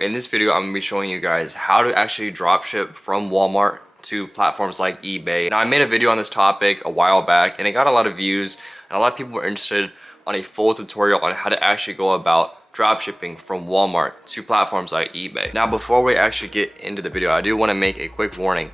In this video, I'm gonna be showing you guys how to actually dropship from Walmart to platforms like eBay. Now, I made a video on this topic a while back and it got a lot of views and a lot of people were interested on a full tutorial on how to actually go about dropshipping from Walmart to platforms like eBay. Now, before we actually get into the video, I do wanna make a quick warning.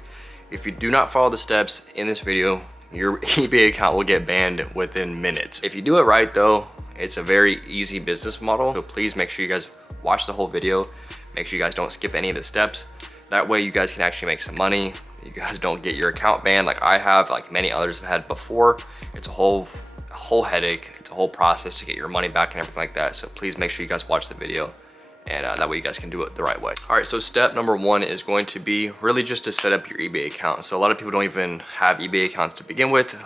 If you do not follow the steps in this video, your eBay account will get banned within minutes. If you do it right though, it's a very easy business model. So please make sure you guys watch the whole video. Make sure you guys don't skip any of the steps. That way you guys can actually make some money. You guys don't get your account banned like I have, like many others have had before. It's a whole headache. It's a whole process to get your money back and everything like that. So please make sure you guys watch the video and that way you guys can do it the right way. All right, so step number one is going to be really just to set up your eBay account. So a lot of people don't even have eBay accounts to begin with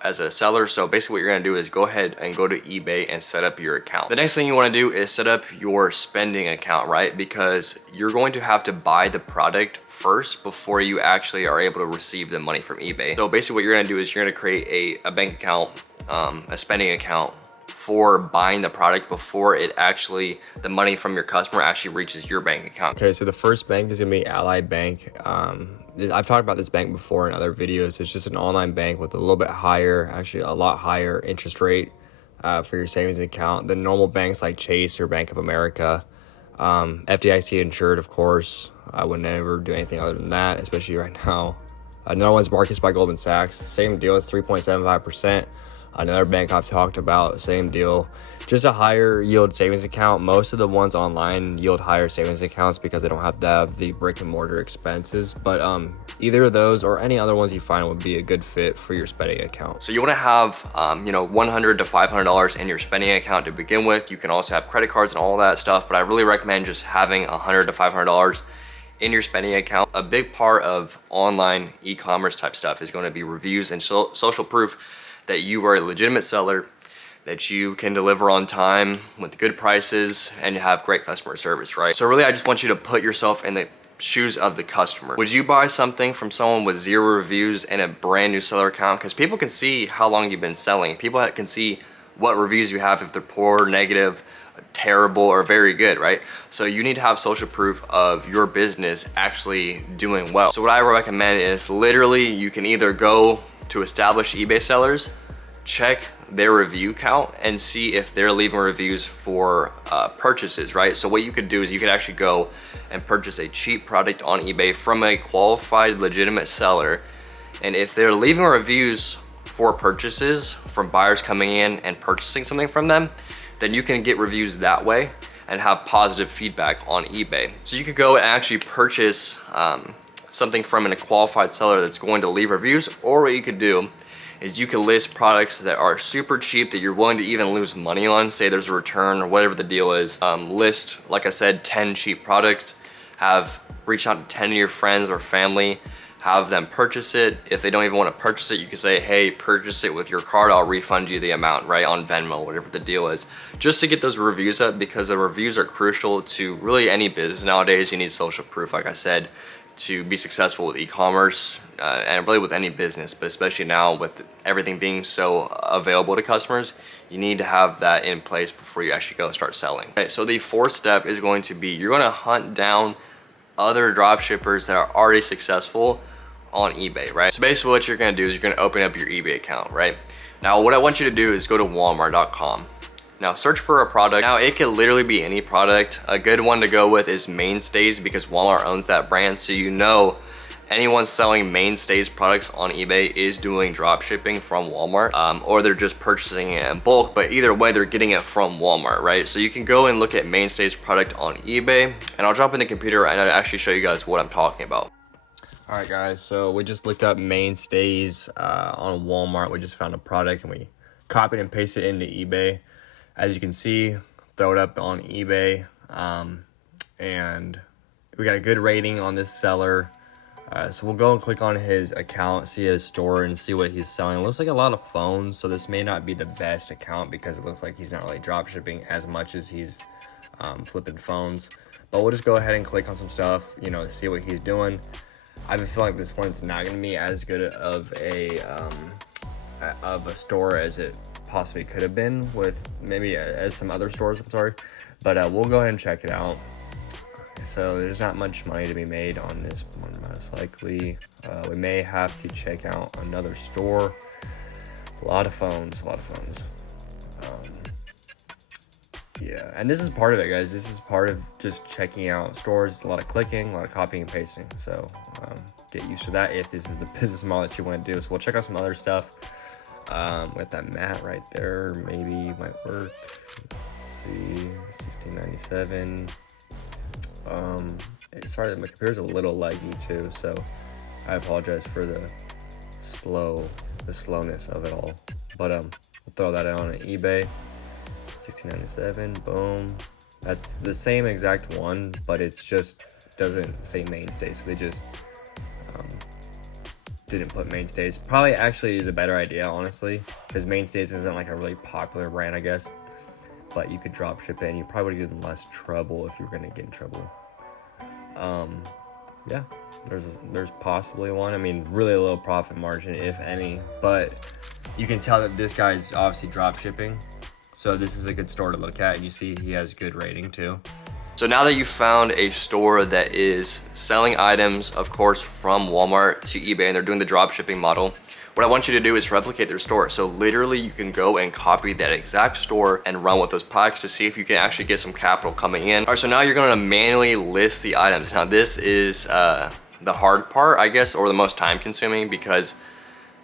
as a seller. So basically what you're gonna do is go ahead and go to eBay and set up your account. The next thing you wanna do is set up your spending account, right? Because you're going to have to buy the product first before you actually are able to receive the money from eBay. So basically what you're gonna do is you're gonna create a bank account, a spending account for buying the product before the money from your customer actually reaches your bank account. Okay, so the first bank is gonna be Ally Bank. I've talked about this bank before in other videos. It's just an online bank with a little bit higher, actually a lot higher interest rate for your savings account than normal banks like Chase or Bank of America. FDIC insured, of course. I would never do anything other than that, especially right now. Another one's Marcus by Goldman Sachs. Same deal, it's 3.75%. Another bank I've talked about, same deal. Just a higher yield savings account. Most of the ones online yield higher savings accounts because they don't have the brick and mortar expenses. But either of those or any other ones you find would be a good fit for your spending account. So you wanna have $100 to $500 in your spending account to begin with. You can also have credit cards and all that stuff, but I really recommend just having $100 to $500 in your spending account. A big part of online e-commerce type stuff is gonna be reviews and social proof that you are a legitimate seller, that you can deliver on time with good prices and have great customer service, right? So really, I just want you to put yourself in the shoes of the customer. Would you buy something from someone with 0 reviews and a brand new seller account? Because people can see how long you've been selling. People can see what reviews you have, if they're poor, negative, terrible, or very good, right? So you need to have social proof of your business actually doing well. So what I recommend is literally you can either go to established eBay sellers, check their review count and see if they're leaving reviews for purchases, right? So what you could do is you could actually go and purchase a cheap product on eBay from a qualified, legitimate seller. And if they're leaving reviews for purchases from buyers coming in and purchasing something from them, then you can get reviews that way and have positive feedback on eBay. So you could go and actually purchase something from a qualified seller that's going to leave reviews, or what you could do is you can list products that are super cheap that you're willing to even lose money on. Say there's a return or whatever the deal is. List, like I said, 10 cheap products, reach out to 10 of your friends or family, have them purchase it. If they don't even want to purchase it, you can say, hey, purchase it with your card, I'll refund you the amount, right, on Venmo, whatever the deal is. Just to get those reviews up, because the reviews are crucial to really any business nowadays. You need social proof, like I said, to be successful with e-commerce and really with any business, but especially now with everything being so available to customers, you need to have that in place before you actually go start selling. Okay, so the fourth step is going to be, you're gonna hunt down other drop shippers that are already successful on eBay, right? So basically what you're gonna do is you're gonna open up your eBay account, right? Now what I want you to do is go to walmart.com. Now search for a product. Now it could literally be any product. A good one to go with is Mainstays because Walmart owns that brand. So you know anyone selling Mainstays products on eBay is doing drop shipping from Walmart or they're just purchasing it in bulk, but either way they're getting it from Walmart, right? So you can go and look at Mainstays product on eBay and I'll jump in the computer and I'll actually show you guys what I'm talking about. All right guys, so we just looked up Mainstays on Walmart. We just found a product and we copied and pasted it into eBay. As you can see, throw it up on eBay, and we got a good rating on this seller. So we'll go and click on his account, see his store, and see what he's selling. It looks like a lot of phones, so this may not be the best account because it looks like he's not really drop shipping as much as he's flipping phones. But we'll just go ahead and click on some stuff, to see what he's doing. I have a feeling like this one's not going to be as good of a store as it possibly could have been with maybe as some other stores, but we'll go ahead and check it out. So there's not much money to be made on this one, most likely. We may have to check out another store. A lot of phones. Yeah, and this is part of it, guys. This is part of just checking out stores. It's a lot of clicking, a lot of copying and pasting. So get used to that if this is the business model that you want to do. So we'll check out some other stuff. With that mat right there, maybe might work. Let's see, 1697. Sorry, my computer's a little laggy too, so I apologize for the slowness of it all. But we'll throw that on eBay. 1697, boom. That's the same exact one, but it's just doesn't say mainstay, so they just didn't put mainstays. Probably actually is a better idea, honestly, because mainstays isn't like a really popular brand, I guess. But you could drop ship it, and you probably would get in less trouble if you were gonna get in trouble. Yeah, there's possibly one. I mean, really low profit margin, if any, but you can tell that this guy's obviously drop shipping. So this is a good store to look at, and you see he has good rating too. So now that you found a store that is selling items, of course, from Walmart to eBay, and they're doing the drop shipping model, what I want you to do is replicate their store. So literally you can go and copy that exact store and run with those products to see if you can actually get some capital coming in. All right, so now you're gonna manually list the items. Now this is the hard part, I guess, or the most time consuming, because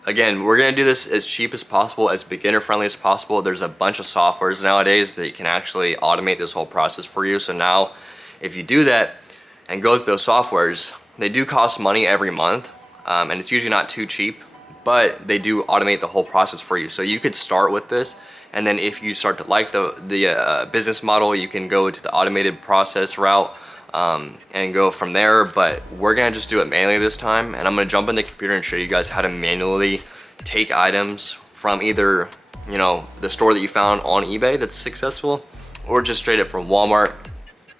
again, we're gonna do this as cheap as possible, as beginner friendly as possible. There's a bunch of softwares nowadays that can actually automate this whole process for you. So now if you do that and go with those softwares, they do cost money every month, and it's usually not too cheap, but they do automate the whole process for you. So you could start with this, and then if you start to like the business model, you can go to the automated process route and go from there. But we're gonna just do it manually this time, and I'm gonna jump in the computer and show you guys how to manually take items from either, you know, the store that you found on eBay that's successful, or just straight up from Walmart,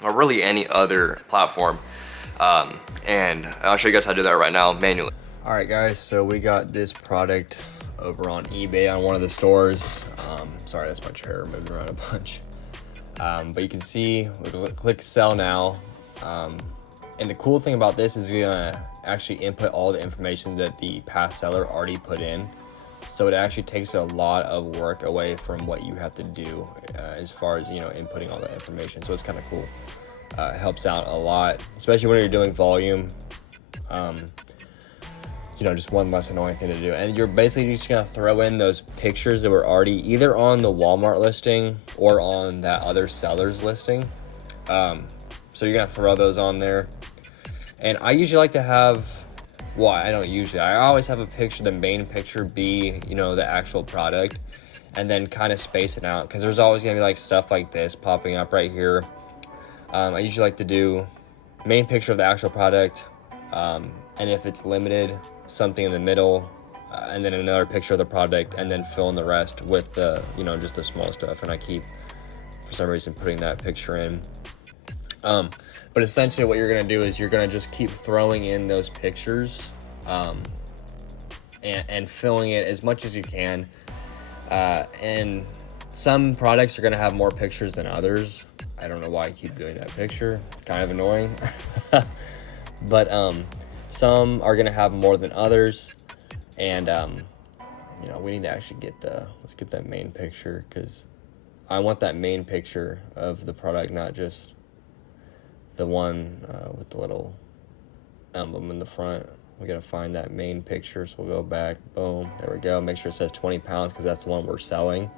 or really any other platform. And I'll show you guys how to do that right now manually. All right, guys, so we got this product over on eBay on one of the stores. Sorry, that's my chair moving around a bunch. But you can see, we click sell now. And the cool thing about this is you're gonna actually input all the information that the past seller already put in. So it actually takes a lot of work away from what you have to do as far as, you know, inputting all that information. So it's kind of cool. It helps out a lot, especially when you're doing volume. You know, just one less annoying thing to do. And you're basically just gonna throw in those pictures that were already either on the Walmart listing or on that other seller's listing. So you're gonna throw those on there. And I usually like to have, well, I don't usually, I always have a picture, the main picture be, you know, the actual product, and then kind of space it out, because there's always gonna be like stuff like this popping up right here. I usually like to do main picture of the actual product, and if it's limited, something in the middle, and then another picture of the product, and then fill in the rest with the, you know, just the small stuff. And I keep, for some reason, putting that picture in. But essentially what you're gonna do is you're gonna just keep throwing in those pictures, and filling it as much as you can. And some products are gonna have more pictures than others. I don't know why I keep doing that picture, kind of annoying. But some are gonna have more than others, and you know, we need to actually get let's get that main picture, because I want that main picture of the product, not just the one with the little emblem in the front. We're gonna find that main picture, so we'll go back, boom, there we go. Make sure it says 20 pounds, because that's the one we're selling,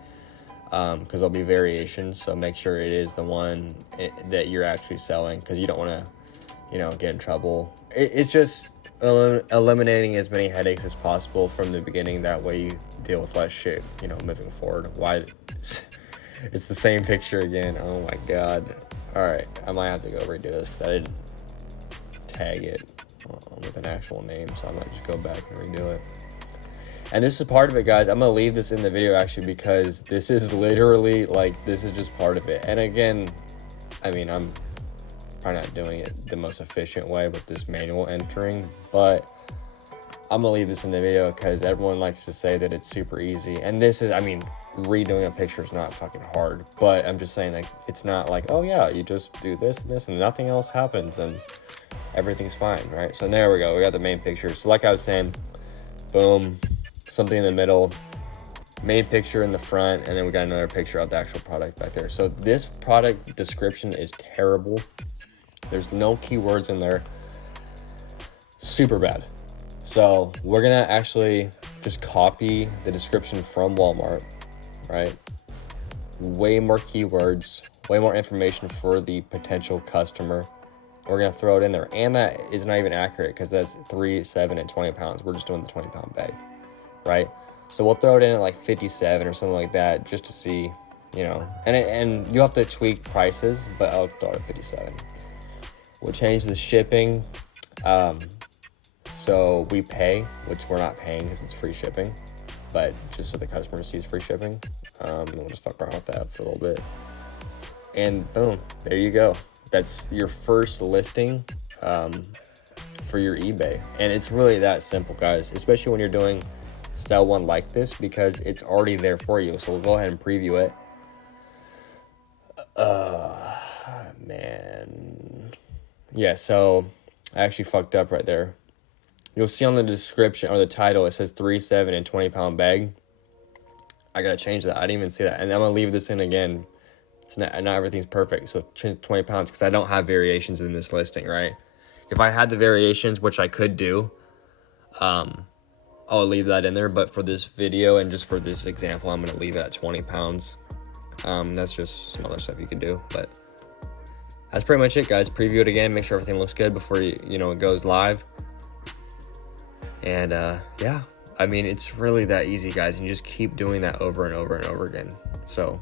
because there'll be variations, so make sure it is the one that you're actually selling, because you don't want to, you know, get in trouble. It's just eliminating as many headaches as possible from the beginning. That way you deal with less shit, you know, moving forward. Why it's the same picture again? Oh my god. All right, I might have to go redo this, because I didn't tag it with an actual name, so I might just go back and redo it. And this is part of it, guys. I'm gonna leave this in the video actually, because this is literally like, this is just part of it. And again, I mean, I'm probably not doing it the most efficient way with this manual entering, but I'm gonna leave this in the video because everyone likes to say that it's super easy. And this is, I mean, redoing a picture is not fucking hard, but I'm just saying, like, it's not like, oh yeah, you just do this and this and nothing else happens and everything's fine, right? So there we go, we got the main picture. So like I was saying, boom, something in the middle, main picture in the front, and then we got another picture of the actual product back there. So this product description is terrible. There's no keywords in there. Super bad. So we're gonna actually just copy the description from Walmart, right? Way more keywords, way more information for the potential customer. We're gonna throw it in there, and that is not even accurate because that's 3, 7, and 20 pounds. We're just doing the 20-pound bag, right? So we'll throw it in at like 57 or something like that, just to see, you know. And you have to tweak prices, but I'll throw it at 57. We'll change the shipping. So we pay, which we're not paying because it's free shipping, but just so the customer sees free shipping. We'll just fuck around with that for a little bit. And boom, there you go. That's your first listing for your eBay. And it's really that simple, guys, especially when you're doing style one like this, because it's already there for you. So we'll go ahead and preview it. Man. Yeah, so I actually fucked up right there. You'll see on the description or the title, it says 3, 7, and 20-pound bag. I gotta change that. I didn't even see that. And I'm gonna leave this in again. It's not everything's perfect. So 20 pounds, because I don't have variations in this listing, right? If I had the variations, which I could do, I'll leave that in there. But for this video and just for this example, I'm gonna leave it at 20 pounds. That's just some other stuff you can do, but that's pretty much it, guys. Preview it again, make sure everything looks good before it goes live. And yeah, I mean, it's really that easy, guys, and you just keep doing that over and over and over again. So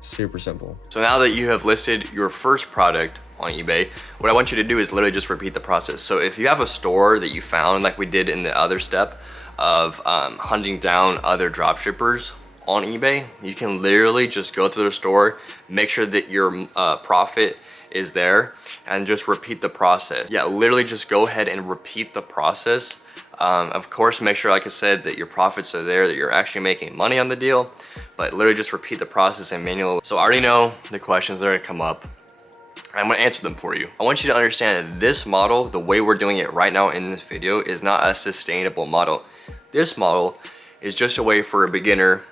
super simple. So now that you have listed your first product on eBay, what I want you to do is literally just repeat the process. So if you have a store that you found, like we did in the other step of hunting down other drop shippers on eBay, you can literally just go to their store, make sure that your profit is there, and just repeat the process. Yeah, literally just go ahead and repeat the process. Of course, make sure, like I said, that your profits are there, that you're actually making money on the deal, but literally just repeat the process and manually. So I already know the questions that are gonna come up. I'm gonna answer them for you. I want you to understand that this model, the way we're doing it right now in this video, is not a sustainable model. This model is just a way for a beginner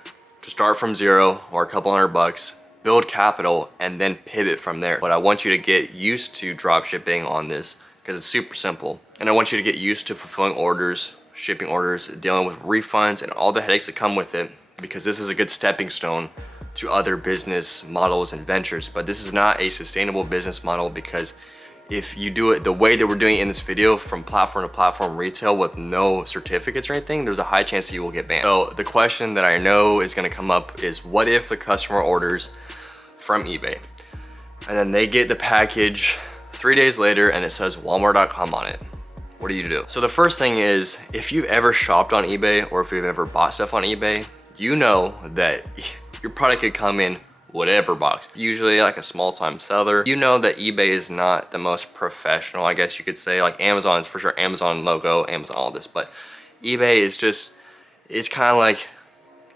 to start from zero or a couple $100, build capital, and then pivot from there. But I want you to get used to drop shipping on this because it's super simple. And I want you to get used to fulfilling orders, shipping orders, dealing with refunds and all the headaches that come with it, because this is a good stepping stone to other business models and ventures. But this is not a sustainable business model, because if you do it the way that we're doing it in this video, from platform to platform retail with no certificates or anything, there's a high chance that you will get banned. So the question that I know is gonna come up is, what if the customer orders from eBay and then they get the package 3 days later and it says Walmart.com on it? What do you do? So the first thing is, if you've ever shopped on eBay or if you've ever bought stuff on eBay, you know that your product could come in whatever box. Usually like a small time seller. You know that eBay is not the most professional, I guess you could say. Like Amazon is for sure Amazon logo, Amazon all this, but eBay is just, it's kind of like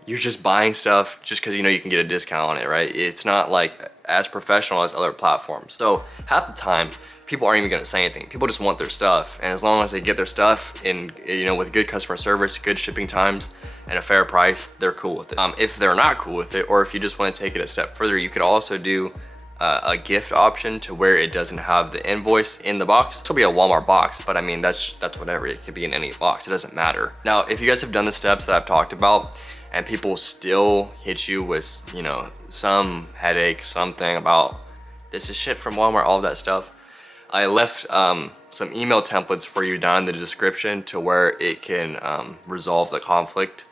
you're just buying stuff just because you know you can get a discount on it, right? It's not like as professional as other platforms. So half the time, people aren't even gonna say anything. People just want their stuff. And as long as they get their stuff in, with good customer service, good shipping times, and a fair price, they're cool with it. If they're not cool with it, or if you just wanna take it a step further, you could also do a gift option to where it doesn't have the invoice in the box. It'll be a Walmart box, but I mean, that's whatever. It could be in any box, it doesn't matter. Now, if you guys have done the steps that I've talked about, and people still hit you with, some headache, something about, this is shit from Walmart, all of that stuff, I left some email templates for you down in the description to where it can resolve the conflict.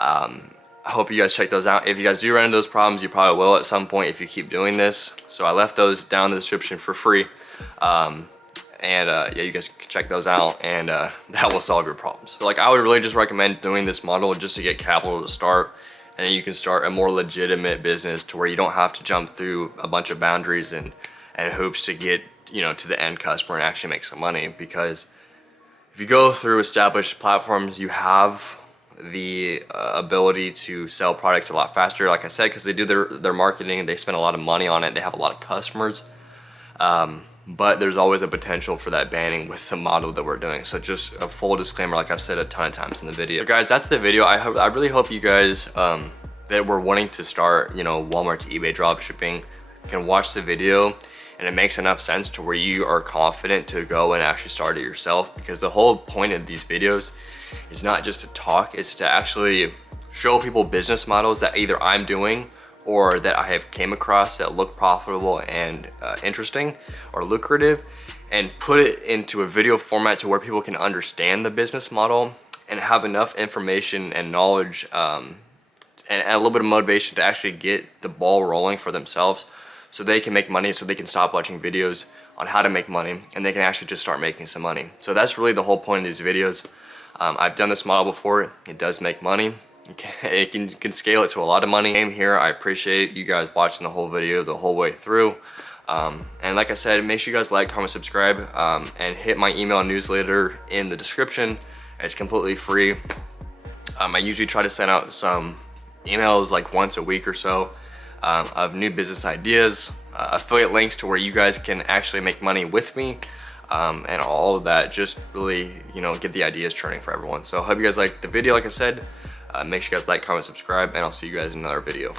I hope you guys check those out. If you guys do run into those problems, you probably will at some point if you keep doing this. So I left those down in the description for free. Yeah, you guys can check those out, and that will solve your problems. So like, I would really just recommend doing this model just to get capital to start, and then you can start a more legitimate business to where you don't have to jump through a bunch of boundaries and hoops to get to the end customer and actually make some money. Because if you go through established platforms, you have the ability to sell products a lot faster, like I said, because they do their marketing, they spend a lot of money on it, they have a lot of customers. But there's always a potential for that banning with the model that we're doing. So just a full disclaimer, like I've said a ton of times in the video. So guys, that's the video. I really hope you guys that were wanting to start, you know, Walmart to eBay dropshipping can watch the video and it makes enough sense to where you are confident to go and actually start it yourself. Because the whole point of these videos is not just to talk, it's to actually show people business models that either I'm doing or that I have came across that look profitable and interesting or lucrative, and put it into a video format to where people can understand the business model and have enough information and knowledge and a little bit of motivation to actually get the ball rolling for themselves so they can make money, so they can stop watching videos on how to make money and they can actually just start making some money. So that's really the whole point of these videos. I've done this model before. It does make money. You can scale it to a lot of money. I'm here. I appreciate you guys watching the whole video the whole way through. And like I said, make sure you guys like, comment, subscribe, and hit my email newsletter in the description. It's completely free. I usually try to send out some emails like once a week or so of new business ideas, affiliate links to where you guys can actually make money with me, and all of that. Just really, you know, get the ideas churning for everyone. So I hope you guys liked the video. Like I said, make sure you guys like, comment, subscribe, and I'll see you guys in another video.